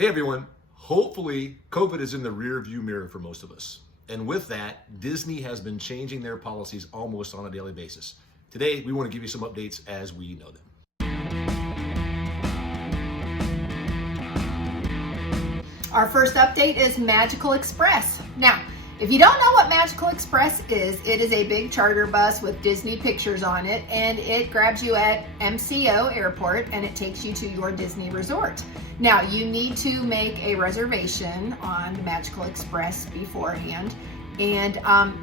Hey everyone, hopefully COVID is in the rear view mirror for most of us. And with that, Disney has been changing their policies almost on a daily basis. Today, we want to give you some updates as we know them. Our first update is Magical Express. Now, if you don't know what Magical Express is, it is a big charter bus with Disney pictures on it, and it grabs you at MCO Airport and it takes you to your Disney resort. Now, you need to make a reservation on the Magical Express beforehand. And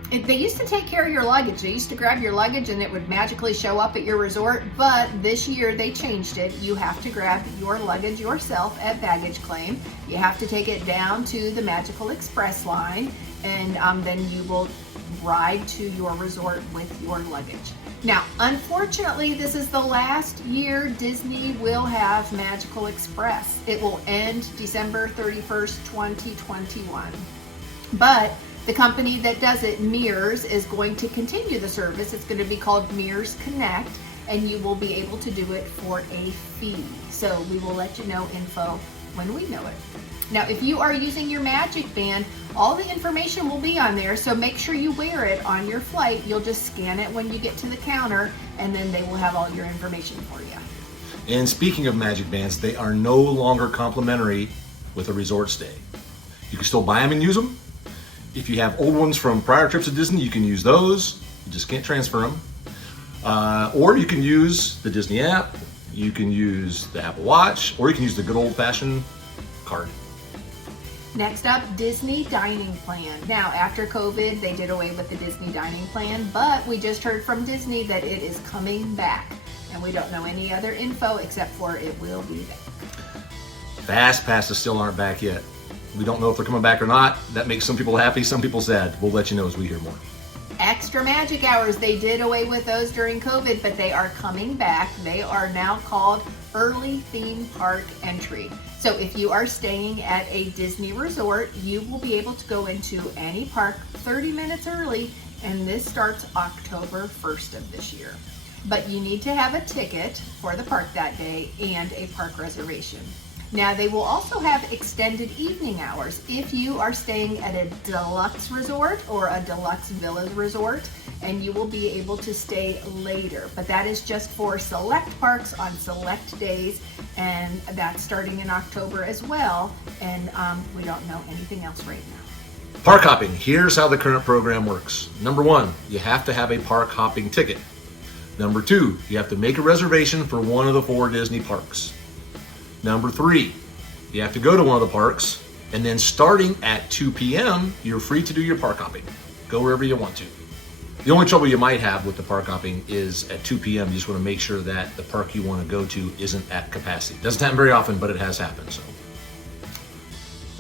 they used to take care of your luggage. They used to grab your luggage and it would magically show up at your resort, but this year they changed it. You have to grab your luggage yourself at baggage claim. You have to take it down to the Magical Express line, and then you will ride to your resort with your luggage. Now, unfortunately, this is the last year Disney will have Magical Express. It will end December 31st, 2021. But the company that does it, Mears, is going to continue the service. It's going to be called Mears Connect, and you will be able to do it for a fee. So we will let you know info when we know it. Now, if you are using your Magic Band, all the information will be on there, so make sure you wear it on your flight. You'll just scan it when you get to the counter, and then they will have all your information for you. And speaking of Magic Bands, they are no longer complimentary with a resort stay. You can still buy them and use them. If you have old ones from prior trips to Disney, you can use those. You just can't transfer them. Or you can use the Disney app, you can use the Apple Watch, or you can use the good old-fashioned card. Next up, Disney Dining Plan. Now, after COVID, they did away with the Disney Dining Plan, but we just heard from Disney that it is coming back. And we don't know any other info except for it will be back. FastPasses still aren't back yet. We don't know if they're coming back or not. That makes some people happy, some people sad. We'll let you know as we hear more. Extra Magic Hours, they did away with those during COVID, but they are coming back. They are now called Early Theme Park Entry. So if you are staying at a Disney resort, you will be able to go into any park 30 minutes early, and this starts October 1st of this year. But you need to have a ticket for the park that day and a park reservation. Now, they will also have extended evening hours if you are staying at a deluxe resort or a deluxe villa resort, and you will be able to stay later. But that is just for select parks on select days, and that's starting in October as well. And we don't know anything else right now. Park hopping. Here's how the current program works. Number one, you have to have a park hopping ticket. Number two, you have to make a reservation for one of the 4 Disney parks. Number 3, you have to go to one of the parks, and then starting at 2 p.m., you're free to do your park hopping. Go wherever you want to. The only trouble you might have with the park hopping is at 2 p.m., you just want to make sure that the park you want to go to isn't at capacity. Doesn't happen very often, but it has happened. So.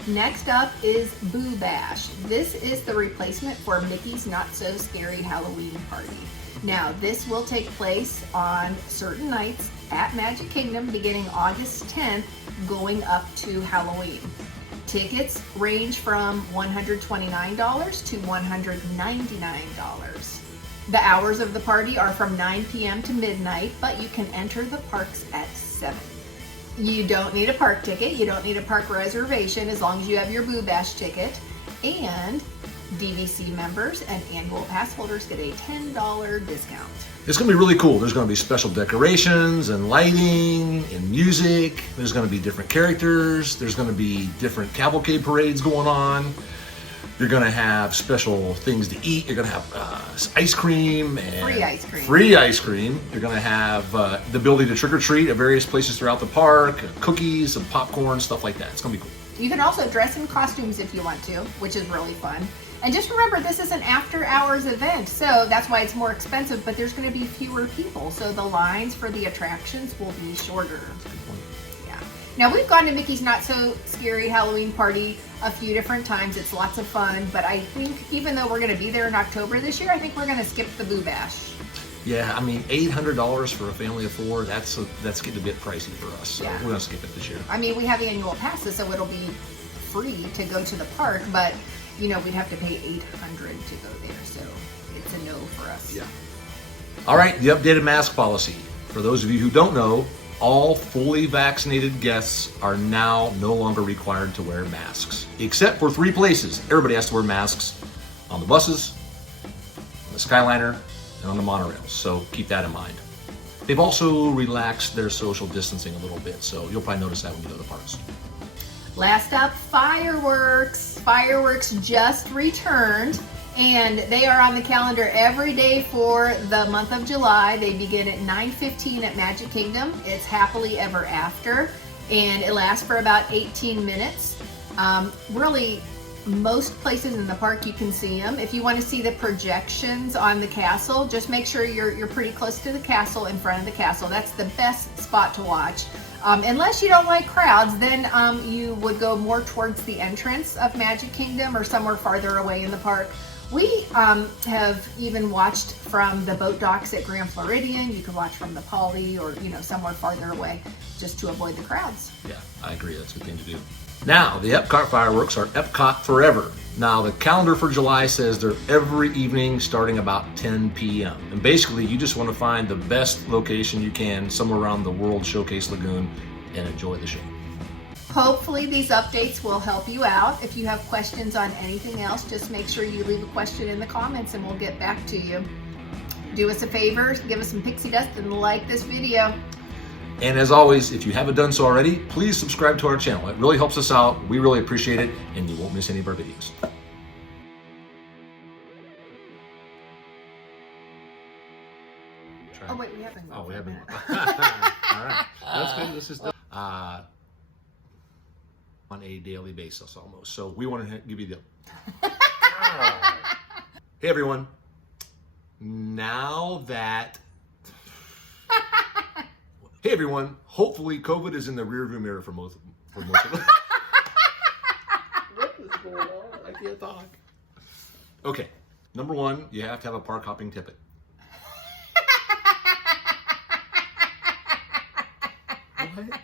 Next up is Boo Bash. This is the replacement for Mickey's Not So Scary Halloween Party. Now, this will take place on certain nights at Magic Kingdom beginning August 10th, going up to Halloween. Tickets range from $129 to $199. The hours of the party are from 9 p.m. to midnight, but you can enter the parks at 7. You don't need a park ticket, you don't need a park reservation as long as you have your Boo Bash ticket, and DVC members and annual pass holders get a $10 discount. It's going to be really cool. There's going to be special decorations and lighting and music. There's going to be different characters. There's going to be different cavalcade parades going on. You're going to have special things to eat. You're going to have ice cream and free ice cream. Free ice cream. You're going to have the ability to trick or treat at various places throughout the park, cookies and popcorn, stuff like that. It's going to be cool. You can also dress in costumes if you want to, which is really fun. And just remember, this is an after-hours event, so that's why it's more expensive, but there's going to be fewer people, so the lines for the attractions will be shorter. Yeah. Now, we've gone to Mickey's Not So Scary Halloween Party a few different times. It's lots of fun, but I think even though we're going to be there in October this year, I think we're going to skip the Boo Bash. Yeah, I mean, $800 for a family of 4, that's getting a bit pricey for us, so yeah. We're going to skip it this year. I mean, we have annual passes, so it'll be free to go to the park, but you know, we'd have to pay $800 to go there, so it's a no for us. Yeah. All right, the updated mask policy. For those of you who don't know, All fully vaccinated guests are now no longer required to wear masks, except for 3 places. Everybody has to wear masks: on the buses, on the Skyliner, and on the monorails, so keep that in mind. They've also relaxed their social distancing a little bit, so you'll probably notice that when you go to the parks. Last up, fireworks. Fireworks just returned, and they are on the calendar every day for the month of July. They begin at 9:15 at Magic Kingdom. It's Happily Ever After, and it lasts for about 18 minutes. Really, most places in the park you can see them. If you want to see the projections on the castle, just make sure you're pretty close to the castle, in front of the castle. That's the best spot to watch. Unless you don't like crowds, then you would go more towards the entrance of Magic Kingdom or somewhere farther away in the park. We have even watched from the boat docks at Grand Floridian. You can watch from the Poly, or somewhere farther away, just to avoid the crowds. Yeah, I agree. That's a good thing to do. Now, the Epcot fireworks are Epcot forever. Now, the calendar for July says they're every evening starting about 10 p.m. And basically, you just want to find the best location you can somewhere around the World Showcase Lagoon and enjoy the show. Hopefully these updates will help you out. If you have questions on anything else, just make sure you leave a question in the comments and we'll get back to you. Do us a favor, give us some pixie dust and like this video. And as always, if you haven't done so already, please subscribe to our channel. It really helps us out. We really appreciate it, and you won't miss any of our videos. Oh wait, we haven't. Oh, we haven't. All right. That's good. This is on a daily basis almost. So we want to give you the. Hey everyone. Now that. Hey everyone. Hopefully COVID is in the rearview mirror for most of us. What is going on? I can't talk. Okay. Number 1, you have to have a park hopping ticket. What?